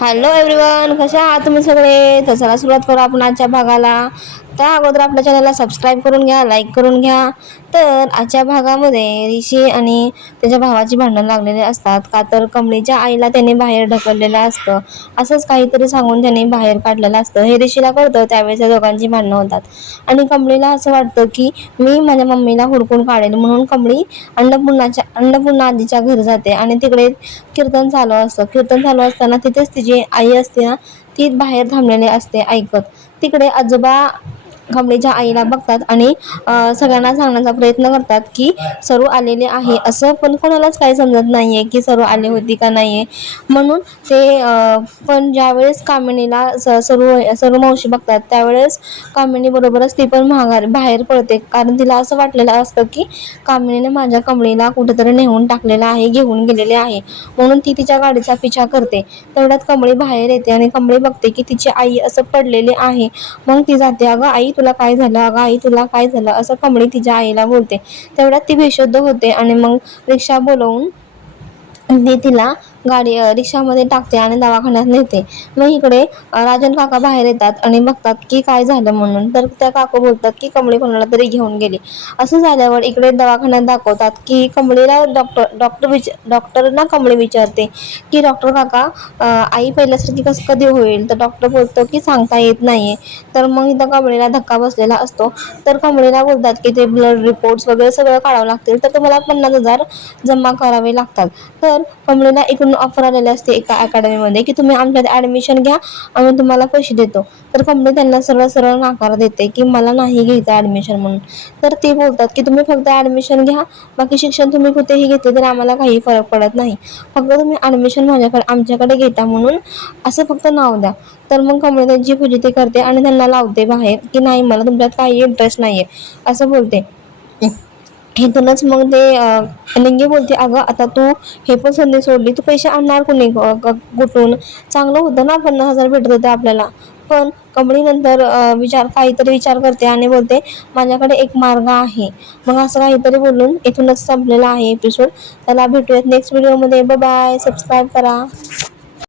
Hello everyone, कसे आहात तुम्ही सगळे? तर चला सुरुवात करू आपण आजच्या भागाला. त्या अगोदर आपल्या चॅनलला सबस्क्राईब करून घ्या, लाईक करून घ्या. तर आजच्या भागामध्ये ऋषी आणि त्याच्या भावाची भांडण लागलेले असतात का तर कमळीच्या आईला त्याने बाहेर ढकललेलं असतं. असंच काहीतरी सांगून त्याने बाहेर काढलेलं असतं. हे ऋषीला कळतं, त्यावेळेस त्या दोघांची भांडणं होतात. आणि कमळीला असं वाटतं की मी माझ्या मम्मीला हुडकून काढेल, म्हणून कमळी अन्नपूर्णा आजीच्या घरी जाते आणि तिकडे कीर्तन चालू असतं. कीर्तन चालू असताना तिथेच तिची आई असते ना, ती बाहेर थांबलेली असते ऐकत. तिकडे आजोबा कमळीच्या आईला बघतात आणि सगळ्यांना सांगण्याचा प्रयत्न करतात की सरू आलेले आहे असं, पण कोणालाच काही समजत नाहीये की सरू आली होती का नाहीये. म्हणून ते पण ज्यावेळेस कामिनीला सरू मावशी बघतात, त्यावेळेस कामिनी बरोबरच ती पण बाहेर पडते, कारण तिला असं वाटलेलं असतं की कामिनीने माझ्या कमळीला कुठेतरी नेऊन टाकलेलं आहे, घेऊन गेलेले आहे. म्हणून ती तिच्या गाडीचा पिछा करते. तेवढ्यात कमळी बाहेर येते आणि कमळी बघते की तिची आई असं पडलेली आहे. मग ती जाते, अगं आई तुला काय झालं, अगं आई तुला काय झालं, असं कमळी तिच्या आईला बोलते. तेवढ्यात ती बेशुद्ध होते आणि मग रिक्षा बोलवून ती तिला रिक्षामध्ये टाकते आणि दवाखान्यात नेते. मग इकडे राजन काका बाहेर येतात आणि बघतात की काय झालं म्हणून. तर त्या काकू बोलतात की कमळी कोणाला तरी घेऊन गेली. असं झाल्यावर इकडे दवाखान्यात दाखवतात की कमळीला डॉक्टरना कमळी विचारते की डॉक्टर काका आई पहिल्यासारखी कसं कधी होईल. तर डॉक्टर बोलतो की सांगता येत नाहीये. तर मग इथं कमळीला धक्का बसलेला असतो. तर कमळीला बोलतात की ते ब्लड रिपोर्ट्स वगैरे सगळं काढावं लागतील, तर तुम्हाला 50,000 जमा करावे लागतात. तर कमळीला इकडून ऑफर आलेली असते एका अकॅडमीमध्ये की तुम्ही आमच्यात ऍडमिशन घ्या, आम्ही तुम्हाला पैसे देतो. तर कमळी त्यांना सरळ सरळ नकार देते की मला नाही घ्यायचं ऍडमिशन म्हणून. तर ते बोलतात की तुम्ही फक्त ऍडमिशन घ्या, बाकी शिक्षण तुम्ही कुठेही घेतले तरी आम्हाला काही फरक पडत नाही. फक्त तुम्ही ऍडमिशन आमच्याकडे घेता म्हणून असं फक्त नाव द्या. तर मग कमळी त्यांची फजिती करते आणि त्यांना लावते बाहेर की नाही, मला तुमच्यात काही इंटरेस्ट नाहीये असं बोलते. इथूनच मग ते लिंगी बोलते, अगं आता तू हे पण संधी सोडली, तू पैसे आणणार कोणी कुठून? चांगलं होतं ना, 50,000 भेटत होते आपल्याला. पण कमळी नंतर काहीतरी विचार करते आणि बोलते माझ्याकडे एक मार्ग आहे. मग असं काहीतरी बोलून इथूनच संपलेला आहे एपिसोड. त्याला भेटूयात नेक्स्ट व्हिडिओमध्ये. बाय बाय, सबस्क्राईब करा.